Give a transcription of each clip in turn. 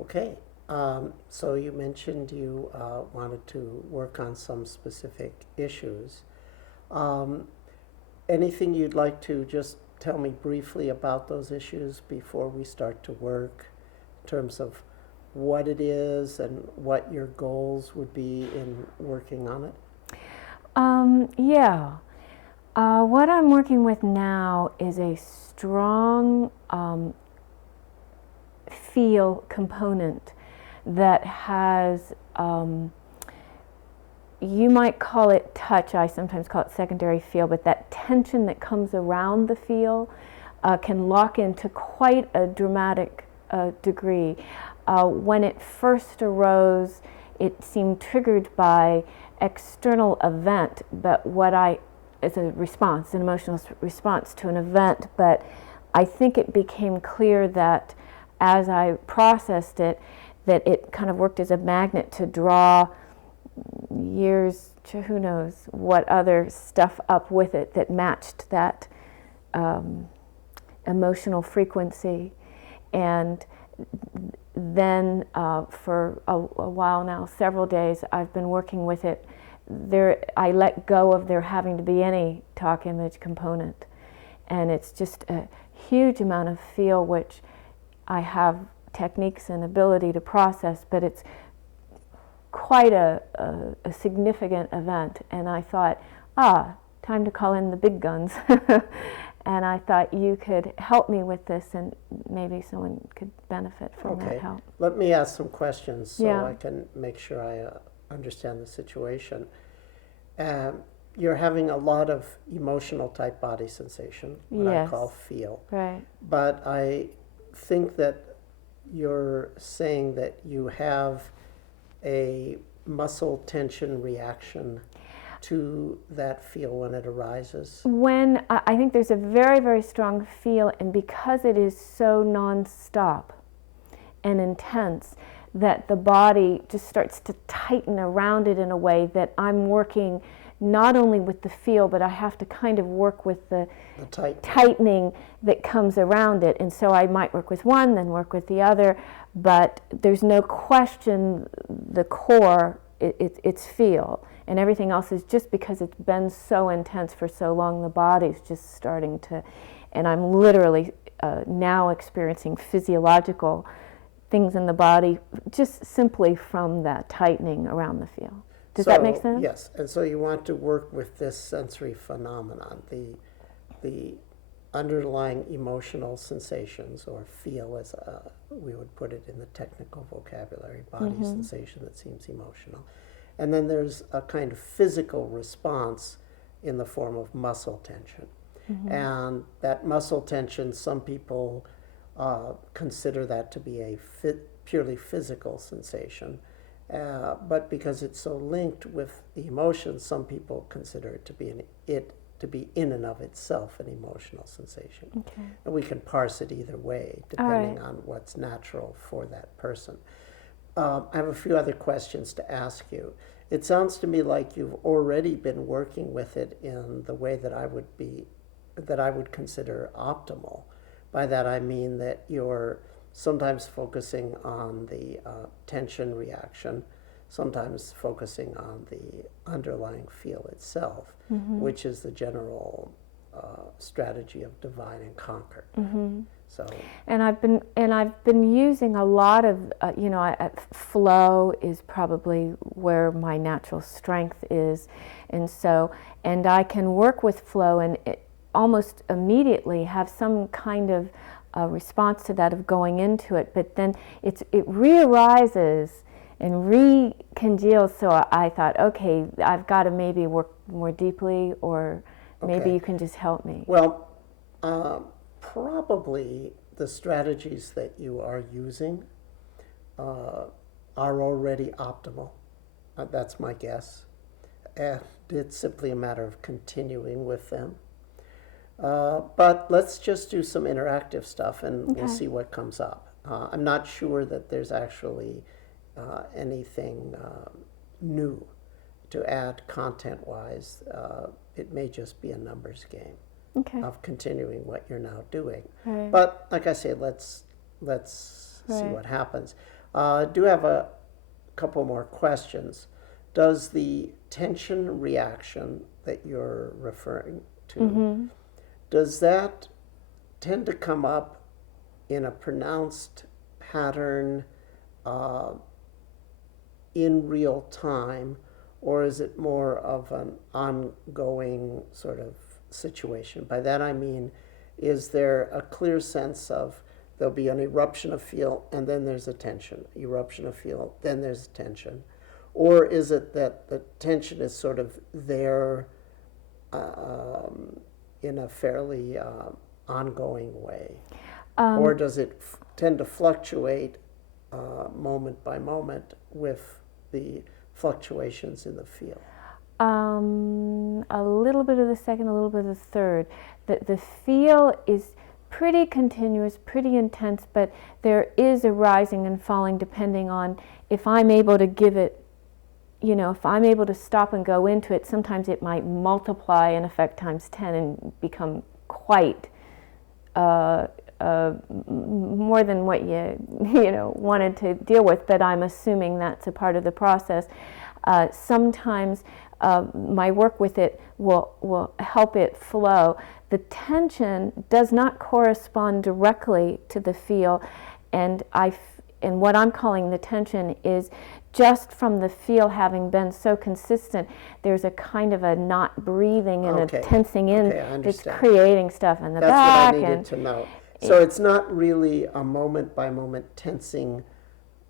Okay. So you mentioned you wanted to work on some specific issues. Um, Anything you'd like to just tell me briefly about those issues before we start to work in terms of what it is and what your goals would be in working on it? Yeah. What I'm working with now is a strong feel component that has, you might call it touch, I sometimes call it secondary feel, but that tension that comes around the feel can lock into quite a dramatic degree. When it first arose, it seemed triggered by external event, but what I, as a response, an emotional response to an event, but I think it became clear that as I processed it, that it kind of worked as a magnet to draw years to who knows what other stuff up with it that matched that emotional frequency. And then for a while now, several days, I've been working with it. I let go of there having to be any talk image component. And it's just a huge amount of feel, which I have techniques and ability to process, but it's quite a significant event. And I thought, time to call in the big guns. And I thought you could help me with this, and maybe someone could benefit from that help. Let me ask some questions so Yeah. I can make sure I understand the situation. You're having a lot of emotional type body sensation, what I Yes. call feel. Right. But I think that you're saying that you have a muscle tension reaction to that feel when it arises. When I think there's a very, very strong feel, and because it is so nonstop and intense, that the body just starts to tighten around it in a way that I'm working not only with the feel, but I have to kind of work with the tightening that comes around it. And so I might work with one, then work with the other, but there's no question the core, it's feel. And everything else is just because it's been so intense for so long, the body's just starting to, and I'm literally now experiencing physiological things in the body just simply from that tightening around the feel. Does that make sense? Yes, and so you want to work with this sensory phenomenon, the underlying emotional sensations, or feel as we would put it in the technical vocabulary, body sensation that seems emotional. And then there's a kind of physical response in the form of muscle tension. And that muscle tension, some people consider that to be a purely physical sensation. But because it's so linked with the emotions, some people consider it to be in and of itself an emotional sensation. Okay. And we can parse it either way, depending on what's natural for that person. I have a few other questions to ask you. It sounds to me like you've already been working with it in the way that I would consider optimal. By that I mean that you're sometimes focusing on the tension reaction, sometimes focusing on the underlying feel itself, which is the general strategy of divide and conquer. So, and I've been using a lot of flow is probably where my natural strength is, and I can work with flow and almost immediately have some kind of response to that of going into it, but then it re-arises and recongeals. So I thought, okay, I've got to maybe work more deeply, or maybe you can just help me. Well, probably the strategies that you are using are already optimal. That's my guess. And it's simply a matter of continuing with them. But let's just do some interactive stuff, and we'll see what comes up. I'm not sure that there's actually anything new to add content-wise. It may just be a numbers game of continuing what you're now doing. Right. But like I say, let's see what happens. I do have a couple more questions. Does the tension reaction that you're referring to, does that tend to come up in a pronounced pattern in real time, or is it more of an ongoing sort of situation? By that I mean, is there a clear sense of there'll be an eruption of feel and then there's a tension, eruption of feel, then there's a tension? Or is it that the tension is sort of there in a fairly ongoing way? Or does it tend to fluctuate moment by moment with the fluctuations in the feel? A little bit of the second, a little bit of the third. The feel is pretty continuous, pretty intense, but there is a rising and falling depending on if I'm able to give it, if I'm able to stop and go into it. Sometimes it might multiply in effect times 10 and become quite more than what you wanted to deal with, but I'm assuming that's a part of the process. Sometimes my work with it will help it flow. The tension does not correspond directly to the feel, and what I'm calling the tension is just from the feel having been so consistent. There's a kind of a not breathing and a tensing in that's creating stuff in the back. That's what I needed to know. So it's not really a moment by moment tensing,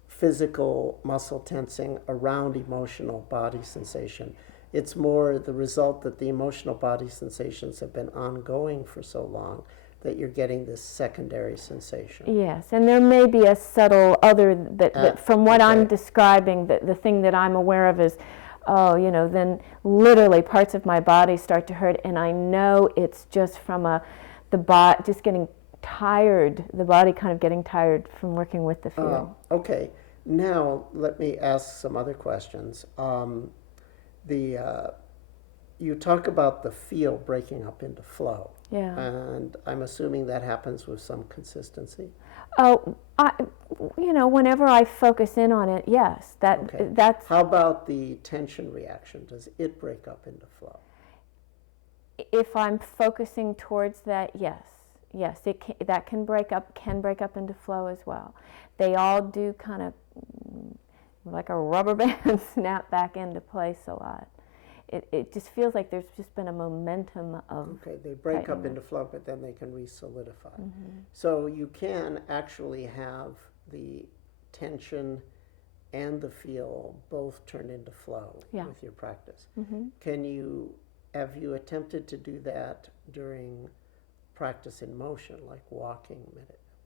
physical muscle tensing around emotional body sensation. It's more the result that the emotional body sensations have been ongoing for so long that you're getting this secondary sensation. Yes, and there may be a subtle other that from what I'm describing, the thing that I'm aware of is, then literally parts of my body start to hurt, and I know it's just from the body just getting tired, the body kind of getting tired from working with the feel. Okay, now let me ask some other questions. You talk about the feel breaking up into flow. Yeah. And I'm assuming that happens with some consistency. Oh, whenever I focus in on it, yes. That's. How about the tension reaction? Does it break up into flow? If I'm focusing towards that, yes. Yes, that can break up into flow as well. They all do kind of like a rubber band snap back into place a lot. It just feels like there's just been a momentum of. Okay, they break up into flow, but then they can re-solidify. So you can actually have the tension and the feel both turn into flow with your practice. Have you attempted to do that during practice in motion, like walking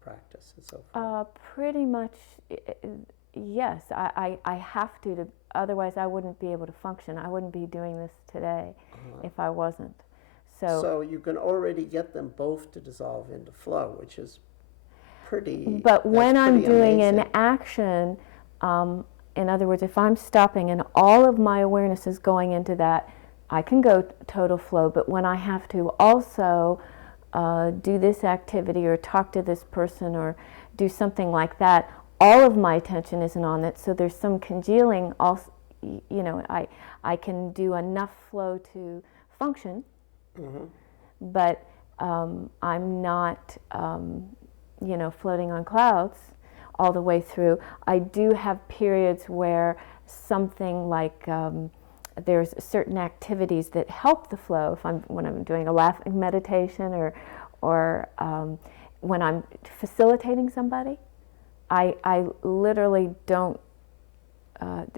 practice and so forth? Pretty much, yes. I have to, otherwise I wouldn't be able to function. I wouldn't be doing this today if I wasn't. So you can already get them both to dissolve into flow, which is pretty. But when I'm doing amazing. an action, in other words, if I'm stopping and all of my awareness is going into that, I can go total flow. But when I have to also do this activity or talk to this person or do something like that, all of my attention isn't on it, so there's some congealing. Also, I can do enough flow to function, but I'm not, floating on clouds all the way through. I do have periods where something like there's certain activities that help the flow. When I'm doing a laughing meditation or when I'm facilitating somebody. I literally don't,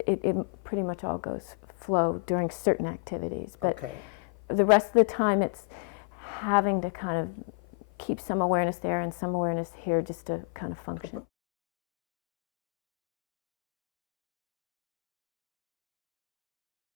it pretty much all goes flow during certain activities. But the rest of the time it's having to kind of keep some awareness there and some awareness here just to kind of function.